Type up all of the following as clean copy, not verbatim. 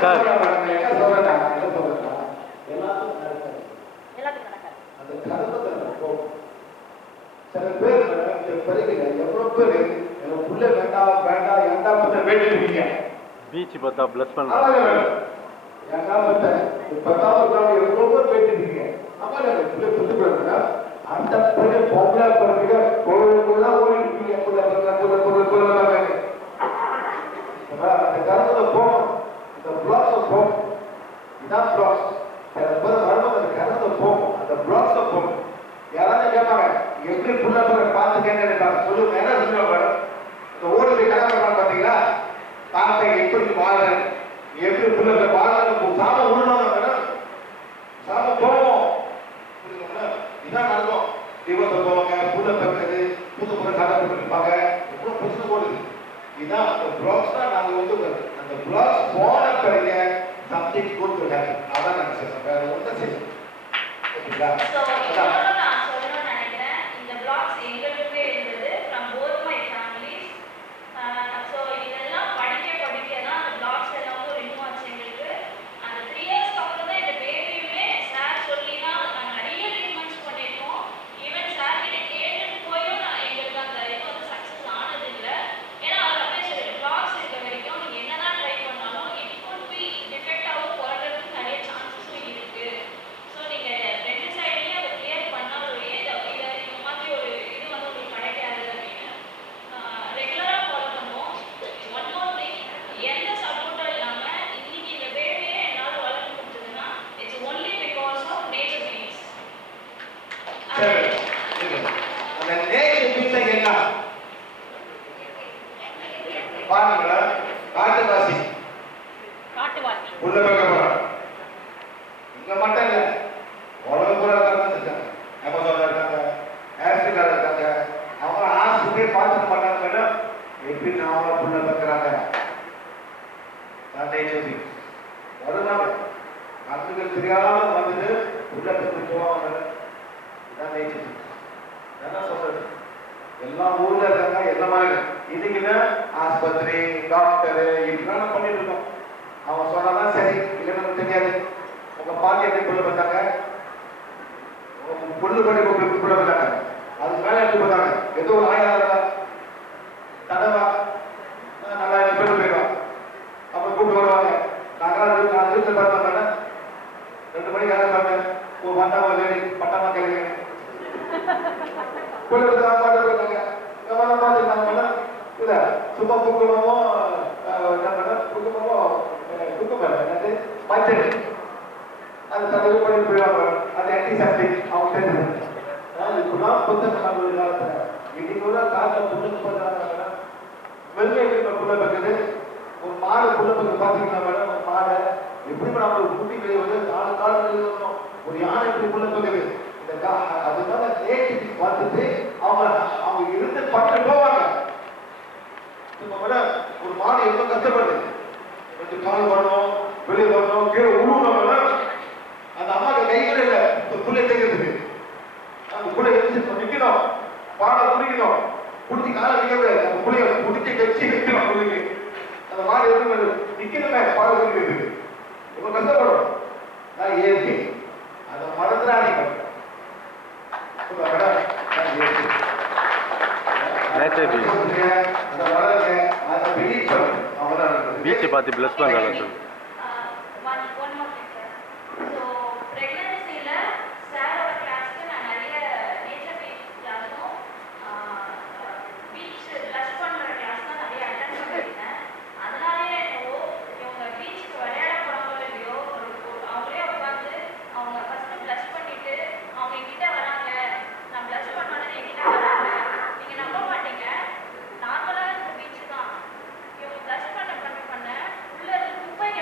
Sir சில பேர் படிக்கல எவ்வளவு பேர் எனக்கு புள்ள வேண்டாம் வேண்டாம் ஏண்டா பத்த வேண்டியிருக்கீங்க பீச் பார்த்தா பிளஸ் பண்ணுறாங்க ஏண்டா பத்த 10வது நாள் எவ்வளவு பேர் வேண்டியிருக்கீங்க ஆமா நான் புள்ள சொல்லிக்கிறேன்னா அந்த புள்ள பொம்பளை பிறகு கோவிலுக்குள்ள ஓடிருக்கீங்க புள்ள அந்த கருத்துல போகும் இந்த பிளாக்ஸை போகும் இதான் பிளாக்ஸ் சில பேர் வரும்போது அந்த கருத்துல போகும் அந்த பிளாக்ஸை போகும் யாராவது கேட்பாங்க எப்படி புள்ள பார்த்து கேட்க சொல்லுங்க என்ன சொல்லுவாங்க இந்த ஓடி கல்யாணம் பார்த்தீங்களா தாத்தா எப்படி வாழ்றேன் எப்படி புள்ள வாழ்றேன் சாம உருவாங்க சாம போவோம் இதான் நடக்கும் தீபத்தை போவாங்க புள்ள பிறக்கிறது புது புள்ள சாதா இருப்பாங்க எவ்வளவு பிரச்சனை போடுது இதான் அந்த பிளாக்ஸ் தான் நாங்கள் வந்து அந்த பிளாக்ஸ் போன பிறகு சம்திங் குட் டு ஹேப்பன் அதான் நாங்கள் செய்யணும் வேற ஒன்றும் செய்யணும் ஓகேங்களா எல்லா ஊர்ல இருக்காங்க எல்லா மாதிரி இதுக்குன்னு ஆஸ்பத்திரி டாக்டர் இப்படிலாம் பண்ணிட்டு இருக்கோம் அவன் சொன்னாதான் சரி இல்லைன்னு தெரியாது உங்க பாட்டி எப்படி புள்ள பார்த்தாங்க புல்லு பண்ணி புள்ள பார்த்தாங்க அதுக்கு மேல எப்படி பார்த்தாங்க ஏதோ ஒரு ஆயிரம் தடவா நல்லா பெண்ணு போயிடுவான் அப்புறம் கூப்பிட்டு வருவாங்க நான் வீட்டில் பார்த்தோம்னா 2 மணிக்கு அதை பார்த்தேன் ஒரு பட்டாமா லேடி பட்டாமா கேளுங்க சும்மா குங்குமமோ மஞ்சள் அது தடவை பண்ணி போயிடுவாங்க அது ஆன்டிசெப்டிக் அவங்க தெரிஞ்சு இப்பெல்லாம் புத்தக காலத்துல இன்னைக்கு கூட காலத்துல புத்தகம் பண்றாங்க வெள்ளை புள்ள பக்குது ஒரு மாடு புள்ள பக்கு பாத்தீங்கன்னா மேடம் ஒரு மாடை எப்படி நம்ம ஒரு குட்டி வெளியே 4 காலம் வெளியே ஒரு யானை எப்படி புள்ள பக்குது அதனால நேற்று பார்த்துட்டு அவங்க இருந்து பட்டு போவாங்க ஒரு மாடு எவ்வளவு கஷ்டப்படுது கொஞ்சம் கால் வரணும் வெளியே வரணும் கீழே உருவணும் அந்த அம்மாக்கு கைகள் இல்லை புள்ளை தைக்கிறதுக்கு அந்த புள்ளை எடுத்து நிற்கணும் பாடை குடிக்கணும் குடிச்சு காலை வைக்கக்கூடாது அந்த புள்ளைய குடிச்சு கட்சி வைக்கணும் புள்ளைக்கு அந்த மாடு எது நிக்கணுமே பாடை குடிக்கிறதுக்கு இவ்வளவு கஷ்டப்படும் நான் இயற்கை அதை மறந்துடாதீங்க பீச்சை பார்த்து பிளஸ் பண்ணுறாங்க சார் நார்மலா இருக்க பீச் தான் இவங்க பிளஸ் பண்ண உள்ள குப்பைங்க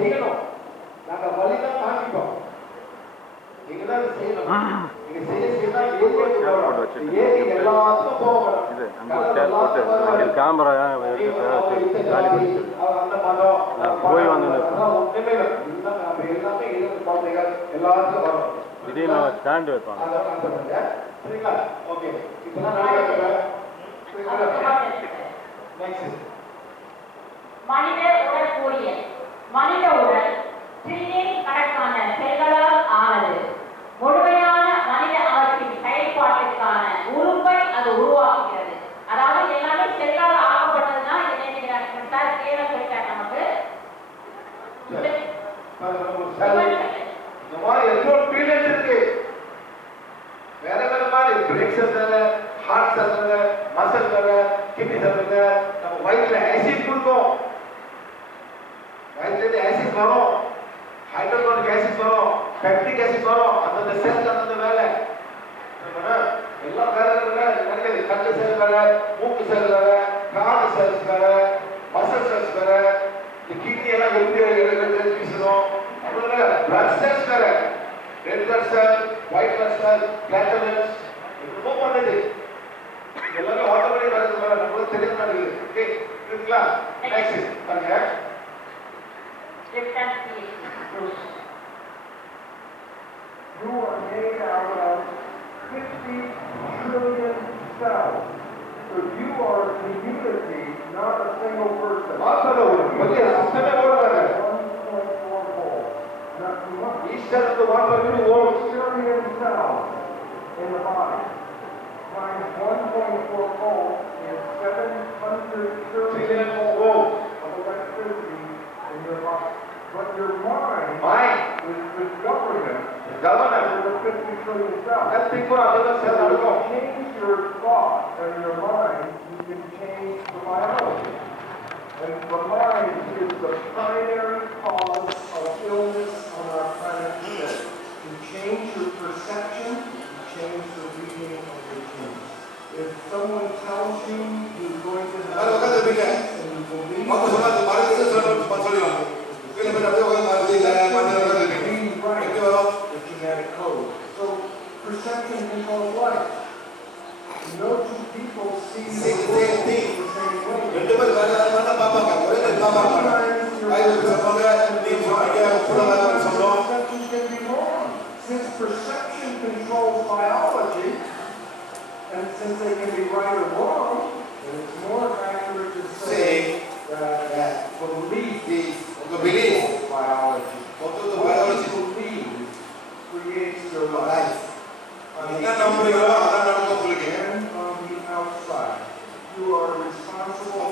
செய்யணும். நாங்க வழி தான் காண்பிப்போம். நீங்க தான் இதை செய்யணும். நீங்க செய்யதான் ஏறி எல்லாத்துக்கும் போகணும். இது அங்கே ஒரு சேர் போட்டு இங்கே கேமரா எடுத்து காலி பண்ணிட்டு அந்த மதம் போய் வந்து ஒன்றுமே இல்லை. இதுதான் நம்ம எல்லாமே இருந்து குழந்தைகள் எல்லாத்துக்கும் வரணும். திடீர்னு ஸ்டாண்டு வைப்பாங்க. சரிங்களா? ஓகே. இப்பதான் நடக்கிறது. மனித உடல் கூறியல். மனித உடல் டிரில்லியன் கணக்கான செல்களால் ஆனது. முழுமையான மனித அமைப்பின் செயல்பாட்டிற்கான உறுப்பை அது உருவாக்குகிறது. அதாவது எல்லாமே செல்லால் ஆக்கப்பட்டதுன்னா என்ன நினைக்கிறாங்க சார்? கேள்வி கேட்டார் நமக்கு. இந்த மாதிரி எவ்வளோ ட்ரீட்மெண்ட் இருக்கு. வேற வேற மாதிரி பிரேக் செல்லுங்க, ஹார்ட் செல்லுங்க, மசில் செல்லுங்க, கிட்னி செல்லுங்க. நம்ம வயிற்றுல ஆசிட் கொடுக்கும். வயிற்றுல ஆசிட் வரும், ஹைட்ரோக்ளோரிக் ஆசிட் வரும், பெப்டிக் ஆசிட் வரும். அந்தந்த செல் அந்தந்த வேலை. எல்லாம் வேற வேற நடக்குது. கண்ணு செல் வேற, மூக்கு செல் வேற, காது செல்ஸ் வேற, மசில் செல்ஸ் வேற, இந்த கிட்னி எல்லாம் வெட்டி வீசணும். அப்புறம் பிளட் செல்ஸ் வேற, red blood cell, white blood cell, platinums என்னமோ பண்ணுது. எல்லாமே ஆட்டோமேட்டிக் வருது. நம்மளுக்கு தெரிய மாட்டேங்குது. ஓகே, இருக்குங்களா? நெக்ஸ்ட் பாருங்க. You are made out of 50 trillion cells. So you are a community, not a single person. மாத்திர ஒரு பெரிய சிஸ்டமே ஓடுறாங்க. 1.4 volts. Not too much. ஈஸ்டருக்கு 1.2 volt. Trillion cells in the body. Times 1.4 volts is 700 trillion volts of electricity in your body. But your mind is the government. Governor Over 50 trillion cells. நத்திக்கும் அதுதான் செல் If you நடக்கும். change your thought and your mind, you can change the biology. And the mind is the primary cause of illness on our planet today. You change your perception, you change the reading of your genes. If someone tells you you're going to have அது உட்காந்துருப்பீங்க. and you believe அவங்க சொன்னாங்க மருந்து சொல்லிடுவாங்க. வீட்டில் போய் அப்படியே உட்காந்து மருந்து இல்லை மருந்து உட்காந்துருப்பீங்க. எப்படி வரும்? the genetic code. So perception controls life. No two people see the Same world thing. the same way. ரெண்டு பேர் வேற வேற மாதிரி தான் பார்ப்பாங்க. ஒரே மாதிரி பார்ப்பாங்க. வயது சொல்லுவாங்க, நீ சொல்றீங்க, கூட வேற சொல்றோம். Perception can be wrong. Since perception controls biology, and since they can be right or wrong, then it's more accurate to say that belief உங்க belief, controls biology. உங்க What biology, you believe creates your life. life. என்ன நம்புறீங்களோ அதான் நடக்கும் உங்களுக்கு. And on the outside, you are responsible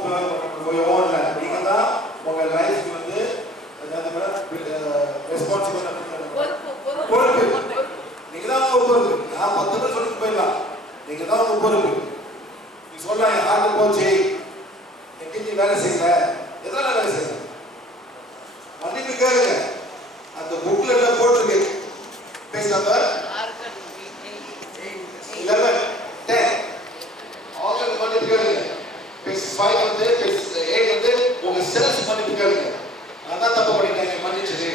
for your own life. நீங்க தான் உங்க லைஃப்க்கு வந்து ரெஸ்பான்சிபிள் பொறுப்பு. நீங்க தான் உங்க பொறுப்பு. நான் 10 பேர் சொல்லிட்டு போயிடலாம். நீங்க தான் உங்க பொறுப்பு. நீ சொல்லலாம் என் ஹார்ட் போச்சு, என் கிட்னி வேலை செய்யல, எதனால வேலை செய்யல? மன்னிப்பு கேளுங்க. அந்த புக்ல எல்லாம் போட்டிருக்கு. Page number 11, 10. ஆர்கன் மன்னிப்பு கேளுங்க. பேஜ் 5 வந்து பேஜ் 8 வந்து உங்க செல்ஸ் மன்னிப்பு கேளுங்க. நான் தான் தப்பு பண்ணிட்டேன், மன்னிச்சிடு.